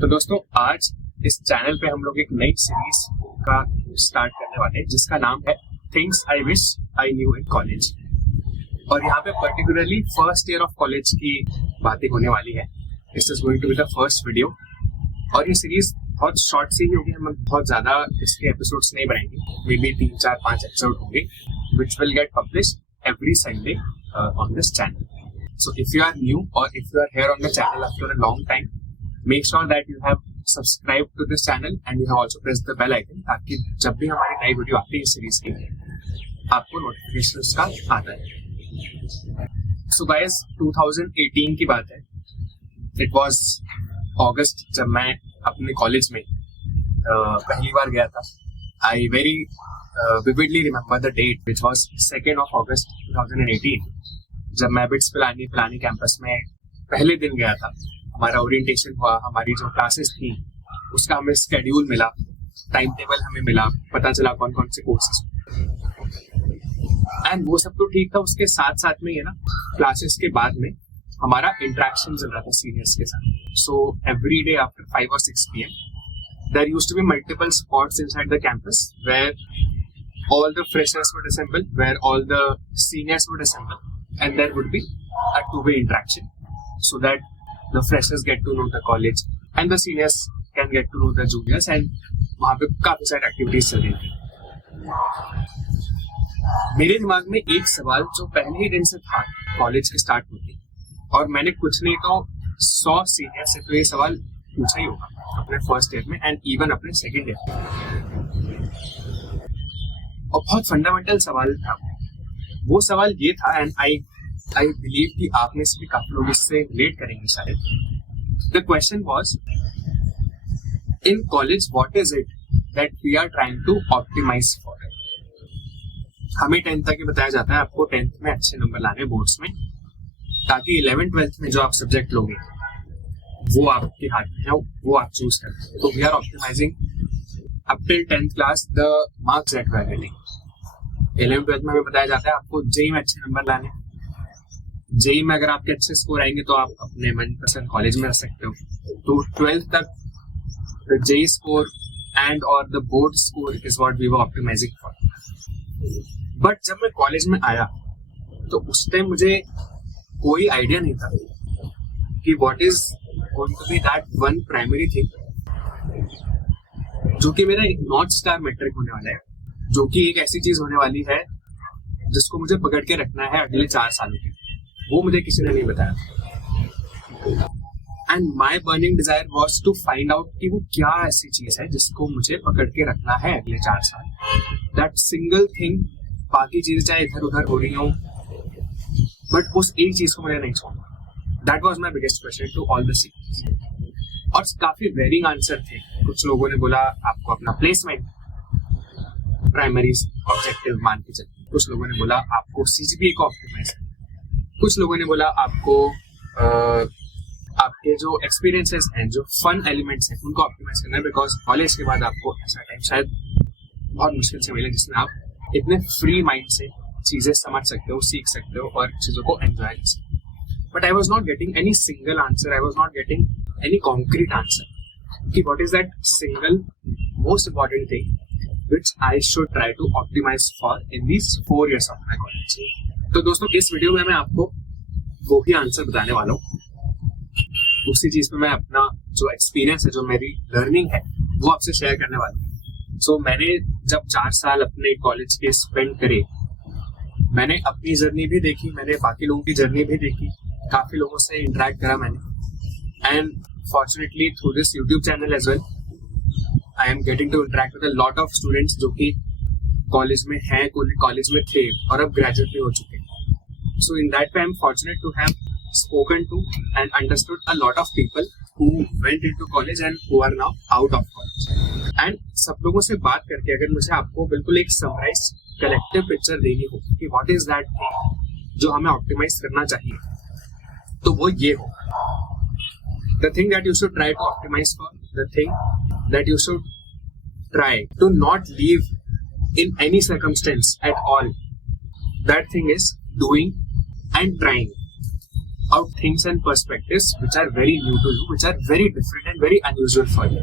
तो दोस्तों आज इस चैनल पे हम लोग एक नई सीरीज का स्टार्ट करने वाले हैं जिसका नाम है things I wish I knew in college. और यहाँ पे particularly first year of college की बातें होने वाली है। This is going to be the first video और ये सीरीज बहुत शॉर्ट सी ही होगी। हम बहुत ज्यादा इसके एपिसोड्स नहीं बनाएंगे, मे बी 3, 4, 5 एपिसोड होंगे which will get published every Sunday on this channel. So if you are new or if you are here on the channel after a long time, make sure that you have subscribed to this channel and you have also pressed the bell icon ताकि जब भी हमारी नई video आती है इस series की आपको नोटिफिकेशन का आता है। So guys 2018 की बात है। It was August जब मैं अपने कॉलेज में पहली बार गया था। I very vividly remember the date which was 2nd of August 2018 जब मैं बिट्स पिलानी कैंपस में पहले दिन गया था। हमारा ओरिएंटेशन हुआ, हमारी जो क्लासेस थी उसका हमें स्केड्यूल मिला, टाइम टेबल हमें मिला, पता चला कौन कौन से कोर्सेज एंड वो सब तो ठीक था। उसके साथ साथ में ये ना क्लासेस के बाद में हमारा इंटरेक्शन चल रहा था सीनियर्स के साथ। So every day after 5 or 6 PM there used to be multiple spots inside the campus where all the freshers would assemble, where all the seniors would assemble, and there would be a two-way interaction so that the freshers get to know the college and the seniors can get to know the juniors, and वहाँ पे काफी सारी activities चल रही थी। मेरे दिमाग में एक सवाल जो पहले ही दिन से था कॉलेज के स्टार्ट होते, और मैंने कुछ नहीं तो 100 सीनियर से तो ये सवाल पूछा ही होगा अपने फर्स्ट ईयर में एंड इवन अपने सेकेंड ईयर में, और बहुत फंडामेंटल सवाल था। वो सवाल ये था एंड आई बिलीव कि आप में से भी काफी लोग इससे रिलेट करेंगे शायद। The question was in college what is it that we are trying to optimize for. हमें 10th तक ही बताया जाता है आपको 10th में अच्छे नंबर लाने बोर्ड्स में, ताकि 11th 12th में जो आप सब्जेक्ट लोगे वो आपके हाथ में है, वो आप चूज करें। तो we are optimizing up till 10th class the marks that we are getting। 11th 12th में हमें बताया जाता है आपको जेई में अच्छे नंबर लाने। जेई में अगर आपके अच्छे स्कोर आएंगे तो आप अपने मनपसंद कॉलेज में रह सकते हो। तो 12th तक the जेई स्कोर एंड और the board score is what we were optimizing for. But जब मैं कॉलेज में आया तो उस टाइम मुझे कोई आइडिया नहीं था कि what is going to be that one primary thing जो कि मेरा एक नॉर्थ स्टार मैट्रिक होने वाला है, जो कि एक ऐसी चीज होने वाली है जिसको मुझे पकड़ के रखना है अगले 4 सालों के। वो मुझे किसी ने नहीं बताया and my burning desire was to find out कि वो क्या ऐसी चीज है जिसको मुझे पकड़ के रखना है अगले 4 साल। दैट सिंगल थिंग, बाकी चीजें चाहे इधर उधर हो रही हो बट उस एक चीज को मुझे नहीं छोड़ना। That was my biggest question to all the seniors. और काफी वेरिंग आंसर थे। कुछ लोगों ने बोला आपको अपना प्लेसमेंट प्राइमरी ऑब्जेक्टिव मान के चलिए, कुछ लोगों ने बोला आपको सीजीपीए को ऑप्टिमाइज, कुछ लोगों ने बोला आपको आपके जो एक्सपीरियंसेस हैं, जो फन एलिमेंट्स हैं उनको ऑप्टिमाइज करना है, बिकॉज कॉलेज के बाद आपको ऐसा टाइम शायद बहुत मुश्किल से मिले जिसमें आप इतने फ्री माइंड से चीजें समझ सकते हो, सीख सकते हो और चीजों को एंजॉय कर सकते हो। But I was not getting any single answer, I was not getting any concrete answer कि what is that single most important thing which I should try to optimize for in these 4 years of my college। तो दोस्तों इस वीडियो में मैं आपको वो ही answer बताने वाला हूँ। उसी चीज पे मैं अपना जो एक्सपीरियंस है, जो मेरी लर्निंग है वो आपसे शेयर करने वाला हूँ। सो मैंने जब 4 साल अपने कॉलेज के स्पेंड करे, मैंने अपनी जर्नी भी देखी, मैंने बाकी लोगों की जर्नी भी देखी, काफी लोगों से इंटरेक्ट करा मैंने, and fortunately through this YouTube channel as well I am getting to interact with a lot of students जो कि कॉलेज में हैं, कॉलेज में थे और अब ग्रेजुएट भी हो चुके हैं। So in that way I am fortunate to have spoken to and understood a lot of people who went into college and who are now out of college। and सब लोगों से बात करके अगर मुझे आपको बिल्कुल एक समराइज कलेक्टिव पिक्चर देनी हो कि what is that thing जो हमें ऑप्टिमाइज करना चाहिए, तो वो ये हो। The thing that you should try to optimize for, the thing that you should try to not leave in any circumstance at all, that thing is doing and trying। out things and perspectives which are very new to you, which are very different and very unusual for you.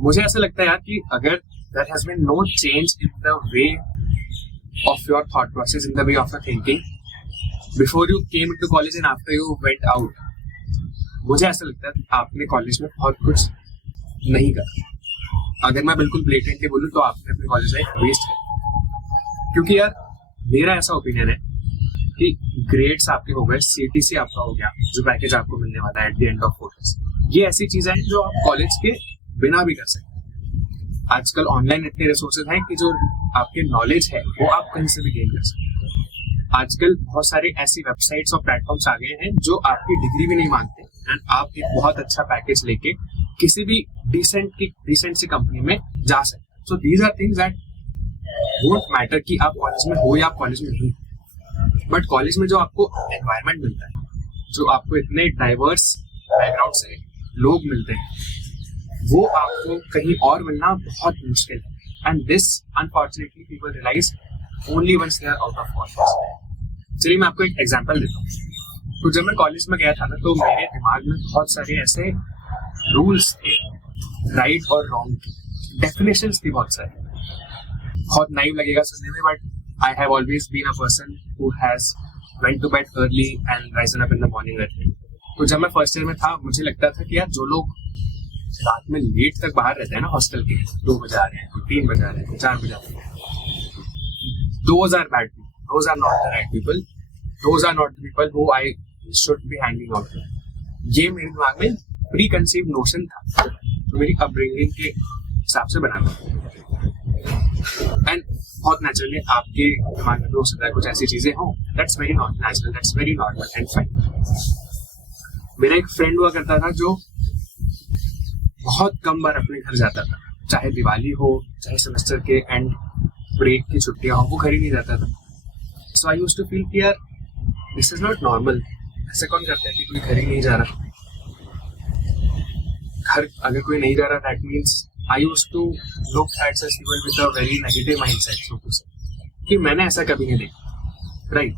मुझे ऐसा लगता है यार कि अगर there has been no change in the way of your thought process, in the way of your thinking, before you came into college and after you went out, मुझे ऐसा लगता है कि आपने कॉलेज में बहुत कुछ नहीं करा। अगर मैं बिल्कुल ब्लेटेंटली बोलूँ तो आपने अपनी कॉलेज लाइफ वेस्ट की। क्योंकि यार मेरा ऐसा ओपिनियन है कि ग्रेड्स आपके हो गए, CTC आपका हो गया, जो पैकेज आपको मिलने वाला है at the end of 4 years, ये ऐसी चीजें हैं जो आप कॉलेज के बिना भी कर सकते हैं। आजकल ऑनलाइन इतने रिसोर्सेज हैं कि जो आपके नॉलेज है वो आप कहीं से भी गेन कर सकते हैं। आजकल बहुत सारे ऐसी वेबसाइट्स और प्लेटफॉर्म्स आ गए हैं जो आपकी डिग्री भी नहीं मांगते एंड आप एक बहुत अच्छा पैकेज लेके किसी भी डिसेंट सी कंपनी में जा सकते हैं। So these are things that won't matter कि आप कॉलेज में हो या आप कॉलेज में नहीं, बट कॉलेज में जो आपको एनवायरनमेंट मिलता है, जो आपको इतने डाइवर्स बैकग्राउंड से लोग मिलते हैं, वो आपको कहीं और मिलना बहुत मुश्किल है। And this unfortunately people realize only once they are out of college. चलिए मैं आपको एक एग्जांपल देता हूँ। तो जब मैं कॉलेज में गया था ना, तो मेरे दिमाग में बहुत सारे ऐसे रूल्स थे, राइट और रॉन्ग की डेफिनेशंस थी बहुत सारी। बहुत नाइव लगेगा सुनने में, but I have always been a person who has went to bed early and risen up in the morning early. तो जब मैं फर्स्ट ईयर में था, मुझे लगता था कि यार जो लोग रात में लेट तक बाहर रहते हैं ना हॉस्टल के, 2 बजे आ रहे हैं, 3 बजे आ रहे हैं, 4 बजे आ रहे हैं, those are bad people. Those are not the right people. Those are not the people who I should be hanging out with. ये मेरे दिमाग में प्री कंसीव नोशन था, तो मेरी अपब्रिंगिंग के हिसाब से बना था। एंड बहुत नेचुरली आपके दिमाग में हो सकता है कुछ ऐसी चीजें हों, that's very not natural, that's very normal and fine. मेरा एक फ्रेंड हुआ करता था जो बहुत कम बार अपने घर जाता था, चाहे दिवाली हो, चाहे सेमेस्टर के एंड ब्रेक की छुट्टियां हो, वो घर ही नहीं जाता था। सो आई यूज्ड टू फील कि यार दिस इज नॉट नॉर्मल, ऐसे कौन करता है कि कोई घर ही नहीं जा रहा। घर अगर कोई नहीं जा रहा, that means I used to look at such people with a very negative mindset, so to say, कि मैंने ऐसा कभी नहीं देखा, right?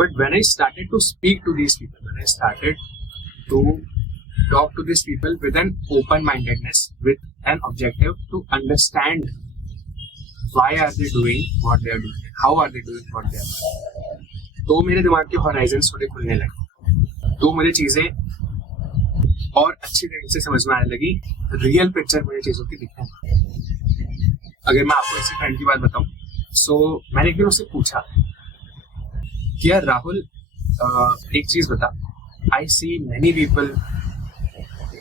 But when I started to speak to these people, when I started to talk to these people with an open-mindedness, with an objective to understand why are they doing what they are doing, how are they doing what they are doing, तो मेरे दिमाग के horizons थोड़े खुलने लगे, तो मुझे चीजें और अच्छी तरीके से समझ में आने लगी, रियल पिक्चर मुझे चीजों की दिखने लगी। अगर मैं आपको ऐसे फ्रेंड की बात बताऊं, सो मैंने एक दिन उससे पूछा कि यार राहुल, एक चीज बता, I see many people,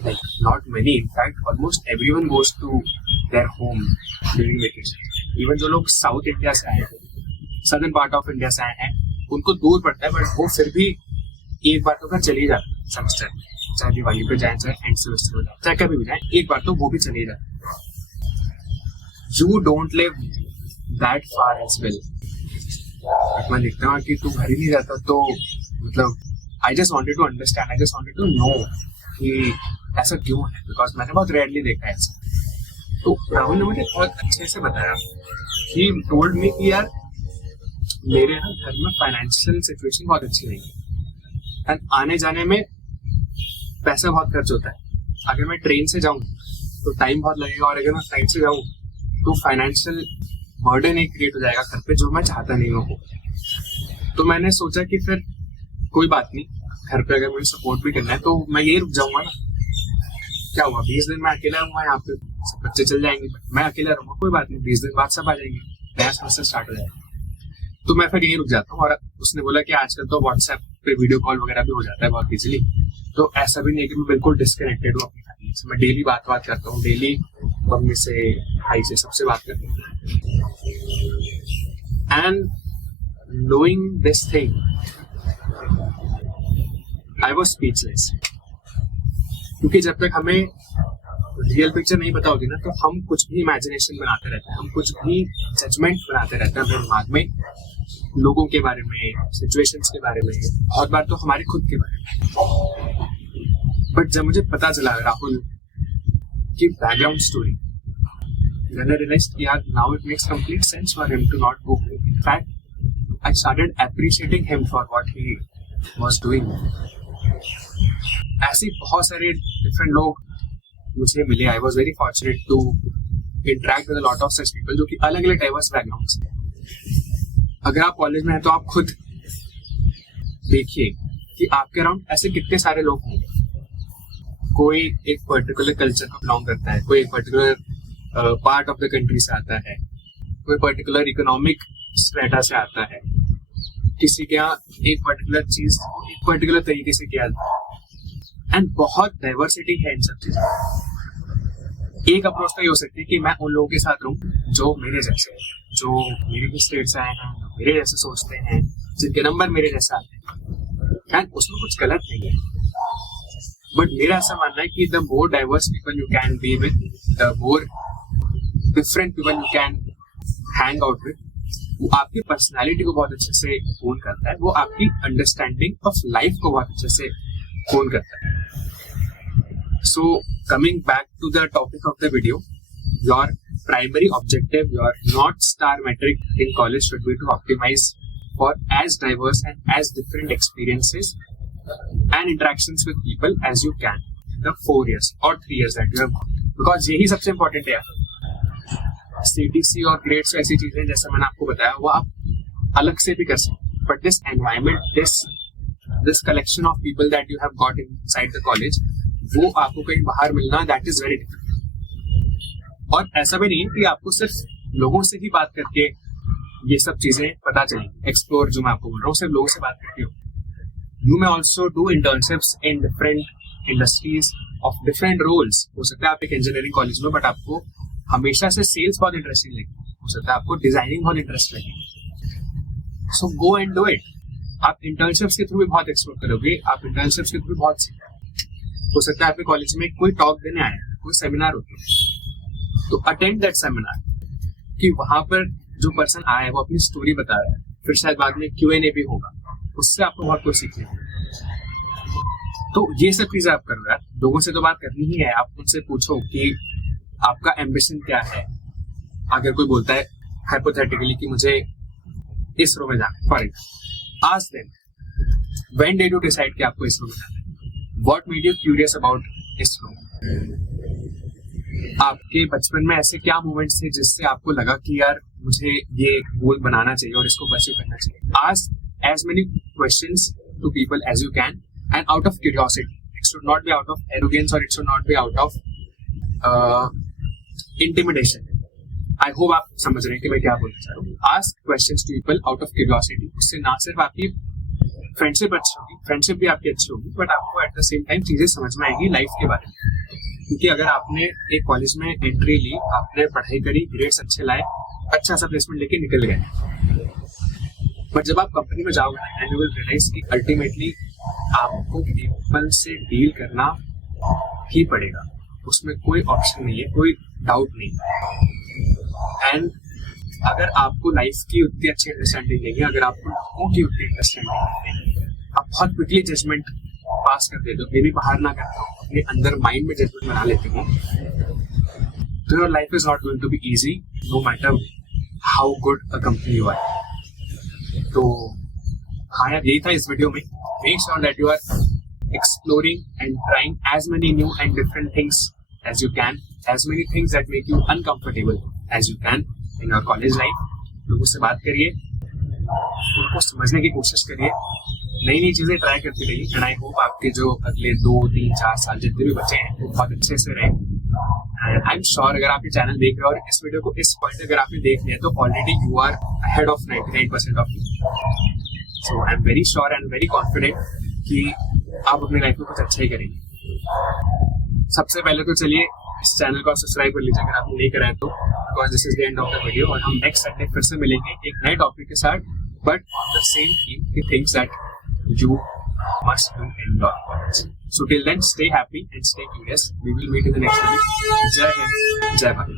like not many, in fact almost everyone goes to their home during vacation. Even जो लोग साउथ इंडिया से आए हैं, सदर्न पार्ट ऑफ इंडिया से आए हैं, उनको दूर पड़ता है, बट वो फिर भी एक बार तो घर चले जाते हैं सेमेस्टर में, चाहे दिवाली पे जाए, चाहे एंड सेमेस्टर में जाए, चाहे कभी भी जाए, एक बार तो वो भी चले जाए। You don't live that far as well. मैं देखता हूँ कि तू घर ही नहीं जाता, तो मतलब I just wanted to understand, I just wanted to know कि ऐसा क्यों है, बिकॉज मैंने बहुत रेयरली देखा है ऐसा। तो राहुल ने मुझे बहुत अच्छे से बताया, ही टोल्ड मी कि यार मेरे ना घर में फाइनेंशियल सिचुएशन बहुत अच्छी नहीं है एंड आने जाने में पैसा बहुत खर्च होता है। अगर मैं ट्रेन से जाऊं तो टाइम बहुत लगेगा, और अगर मैं फ्लाइट से जाऊं तो फाइनेंशियल बर्डन एक क्रिएट हो जाएगा घर पे, जो मैं चाहता नहीं हूँ। तो मैंने सोचा कि फिर कोई बात नहीं, घर पे अगर मुझे सपोर्ट भी करना है तो मैं यही रुक जाऊंगा ना। क्या हुआ, 20 दिन मैं अकेला रहूंगा यहाँ पे, सब बच्चे चल जाएंगे, मैं अकेला रहूंगा, कोई बात नहीं, 20 दिन बाद सब आ जाएंगे, नया सेमेस्टर स्टार्ट हो जाएगा। तो मैं फिर यही रुक जाता हूँ। और उसने बोला कि आजकल तो व्हाट्सएप पे वीडियो कॉल वगैरह भी हो जाता है बहुत इजीली, तो ऐसा भी नहीं है कि मैं बिल्कुल डिस्कनेक्टेड हूँ अपनी फैमिली से। मैं डेली बात करता हूँ, डेली मम्मी से, भाई से, सबसे बात करता हूँ। And knowing this thing I was speechless, क्योंकि जब तक हमें रियल पिक्चर नहीं पता होगी ना, तो हम कुछ भी इमेजिनेशन बनाते रहते हैं, हम कुछ भी जजमेंट बनाते रहते हैं अपने दिमाग में, लोगों के बारे में, सिचुएशंस के बारे में, बहुत बार तो हमारे खुद के बारे में। बट जब मुझे पता चला राहुल की background story, then I realized यार now it makes complete sense for him to not go. In fact, I started appreciating him for what he was doing. ऐसे बहुत सारे डिफरेंट लोग मुझे मिले. I was very fortunate to interact with a lot of such people जो कि अलग अलग डाइवर्स बैकग्राउंड से. अगर आप कॉलेज में हैं तो आप खुद देखिए कि आपके अराउंड ऐसे कितने सारे लोग होंगे. कोई एक पर्टिकुलर कल्चर को बिलोंग करता है, कोई एक particular part of the country से आता है, कोई पर्टिकुलर इकोनॉमिक स्ट्रेटा से आता है, किसी के यहाँ एक पर्टिकुलर चीज एक पर्टिकुलर तरीके से किया जाता है. एंड बहुत डाइवर्सिटी है इन सब चीजों. एक अप्रोच तो ये हो सकती है कि मैं उन लोगों के साथ रहूं जो मेरे जैसे हैं, जो मेरे भी स्टेट से आए हैं, मेरे जैसे सोचते हैं, जिनके नंबर मेरे जैसे आते हैं. एंड उसमें कुछ गलत नहीं है. बट मेरा ऐसा मानना है कि the more diverse people you can be with, the more different people you can hang out with, वो आपकी पर्सनालिटी को बहुत अच्छे से होन करता है. वो आपकी अंडरस्टैंडिंग ऑफ लाइफ को बहुत अच्छे से होन करता है. So coming back to the topic of the video, your primary objective, your North Star metric in college should be to optimize for as diverse and as different experiences and interactions with people as you can in the 4 years or 3 years that you have got. Because यही सबसे important है. CTC और grades ऐसी चीजें जैसे मैंने आपको बताया वो आप अलग से भी कर सकते. But this environment, this collection of people that you have got inside the college, वो आपको कहीं बाहर मिलना, that is very difficult. और ऐसा भी नहीं है कि आपको सिर्फ लोगों से ही बात करके ये सब चीजें पता चलेंगी. एक्सप्लोर जो मैं आपको बोल रहा हूँ सिर्फ लोगों से बात करके हो. You may also do internships in different industries of different roles. हो सकता है आप एक इंजीनियरिंग कॉलेज में बट आपको हमेशा से सेल्स बहुत इंटरेस्टिंग लगे. हो सकता है आपको डिजाइनिंग बहुत इंटरेस्ट लगे. सो गो एंड डू इट. आप इंटर्नशिप्स के थ्रू भी बहुत एक्सप्लोर करोगे. आप इंटर्नशिप्स के थ्रू भी बहुत सीखोगे. हो सकता है आपके कॉलेज में कोई टॉक देने आए, कोई सेमिनार होता है, तो अटेंड दैट सेमिनार. कि वहां पर जो पर्सन आया है वो अपनी स्टोरी बता रहा है, फिर शायद बाद में Q&A भी होगा, उससे आपको बहुत कुछ सीखने को. तो ये सब चीजें आप कर रहे हैं. लोगों से तो बात करनी ही है. आप उनसे पूछो कि आपका एम्बिशन क्या है. अगर कोई बोलता है हाइपोथेटिकली कि मुझे इसरो में जाना है, for example, ask them when did you decide कि आपको इसरो में जाना है. What made you curious about ISRO. आपके बचपन में ऐसे क्या मोमेंट्स थे जिससे आपको लगा कि यार मुझे ये गोल बनाना चाहिए और इसको परस्यू करना चाहिए. Ask as many questions to people as you can and out of curiosity. It should not be out of arrogance और it should not be out of intimidation. I hope आप समझ रहे हैं कि मैं क्या बोलना चाह रहा हूँ. Ask questions to people out of curiosity. उससे ना सिर्फ आपकी फ्रेंडशिप अच्छी होगी, फ्रेंडशिप भी आपकी अच्छी होगी, बट आपको एट द सेम टाइम चीजें समझ में आएगी लाइफ के बारे में. क्योंकि अगर आपने एक कॉलेज में एंट्री ली, आपने पढ़ाई करी, ग्रेड्स अच्छे लाए, अच्छा सा प्लेसमेंट लेके निकल गए, बट जब आप कंपनी में जाओगे एंड यू विल रियलाइज कि अल्टीमेटली आपको पीपल से डील करना ही पड़ेगा. उसमें कोई ऑप्शन नहीं है, कोई डाउट नहीं. एंड अगर आपको लाइफ की उतनी अच्छी अंडरस्टैंडिंग नहीं है, अगर आपको लोगों की उतनी अंडरस्टैंडिंग नहीं है, आप बहुत क्विकली जजमेंट पास कर देते हो, मे भी बाहर ना करते हो, अपने अंदर माइंड में जजमेंट बना लेते हो, तो your life is not going to be easy no matter how good a company you are. तो हाँ यार, यही था इस वीडियो में. Make sure that you are exploring and trying as many new and different things as you can, as many things that make you uncomfortable as you can in your college life. लोगों से बात करिए, उनको समझने की कोशिश करिए, नई नई चीजें ट्राई करती रहिए. एंड आई होप आपके जो अगले 2, 3, 4 साल जितने भी बचे हैं वो बहुत अच्छे से रहे. एंड आई एम श्योर अगर आप ये चैनल देख रहे हो और इस वीडियो को इस पॉइंट अगर आपने देख लिया तो already you are ahead of 99% of you. So I am very sure and very confident कि आप अपनी लाइफ में कुछ अच्छा ही करेंगे. सबसे पहले तो चलिए इस चैनल को सब्सक्राइब कर लीजिए अगर आपने नहीं करा है तो, because this is the end of the video. और हम नेक्स्ट संडे फिर से मिलेंगे एक नए टॉपिक के साथ, but on the same theme, the things that you must do in your college. So till then, stay happy and stay curious. We will meet in the next video. Jai Hind, Jai Bharat.